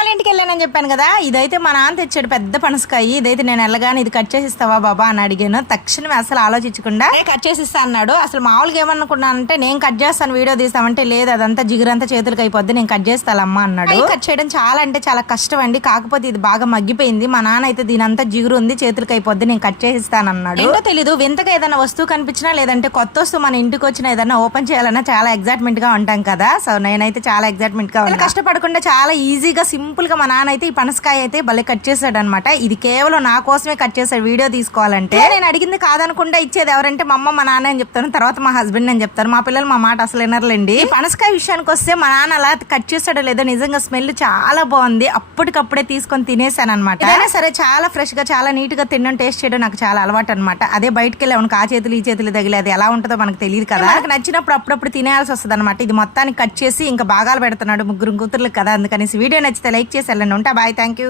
వాళ్ళ ఇంటికి వెళ్ళానని చెప్పాను కదా ఇదైతే మా నాన్న తెచ్చాడు పెద్ద పనసకాయ. ఇదైతే నేను వెళ్ళగానే ఇది కట్ చేసి ఇస్తావా బాబా అని అడిగాను. తక్షణమే అసలు ఆలోచించకుండా "నేను కట్ చేసి ఇస్తా అన్నాడు. అసలు మామూలుగా ఏమనుకున్నానంటే నేను కట్ చేస్తాను వీడియో తీస్తామంటే లేదు అదంతా జిగురంతా చేతులకి అయిపోద్ది నేను కట్ చేస్తాను అమ్మ అన్నాడు. కట్ చేయడం చాలా అంటే చాలా కష్టం అండి. కాకపోతే ఇది బాగా మగ్గిపోయింది. మా నాన్న అయితే దీని అంతా జిగురు ఉంది చేతులకి అయిపోద్ది నేను కట్ చేసి ఇస్తాను అన్నాడు. ఏంటో తెలీదు. వింతగా ఏదైనా వస్తువు కనిపించినా లేదంటే కొత్త వస్తువు మన ఇంటికి వచ్చిన ఏదైనా ఓపెన్ చేయాలన్నా చాలా ఎగ్జైట్మెంట్గా ఉంటాం కదా. సో నేనైతే చాలా ఎగ్జైట్మెంట్గా. కష్టపడకుండా చాలా ఈజీగా సింపుల్ గా మా నాన్న అయితే ఈ పనసకాయ అయితే భలే కట్ చేశాడు అనమాట ఇది కేవలం నా కోసమే కట్ చేశాడు వీడియో తీసుకోవాలంటే నేను అడిగింది కాదనకుండా ఇచ్చేది ఎవరంటే మా అమ్మ మా నాన్న అని చెప్తాను తర్వాత మా హస్బెండ్ అని చెప్తాను మా పిల్లలు మా మాట అసలు వినర్లేండి. పనసకాయ విషయానికి వస్తే మా నాన్న అలా కట్ చేశాడో లేదో నిజంగా స్మెల్ చాలా బాగుంది. అప్పటికప్పుడే తీసుకొని తినేసాను అనమాట అయినా సరే చాలా ఫ్రెష్గా చాలా నీట్గా తినడం టేస్ట్ చేయడం నాకు చాలా అలవాటు అనమాట అదే బయటకు వెళ్ళి ఆ చేతులు ఈ చేతులు తగిలి అది ఎలా ఉంటుందో మనకు తెలియదు కదా. నాకు నచ్చినప్పుడు అప్పుడప్పుడు తినేయాల్సి వస్తుంది అనమాట ఇది మొత్తానికి కట్ చేసి ఇంకా భాగాలు పెడుతున్నాడు ముగ్గురు కూతుర్లకు కదా అందుకనేసి వీడియో నచ్చితే లైక్ చేసి వెళ్ళండి. ఉంటా బాయ్. Thank you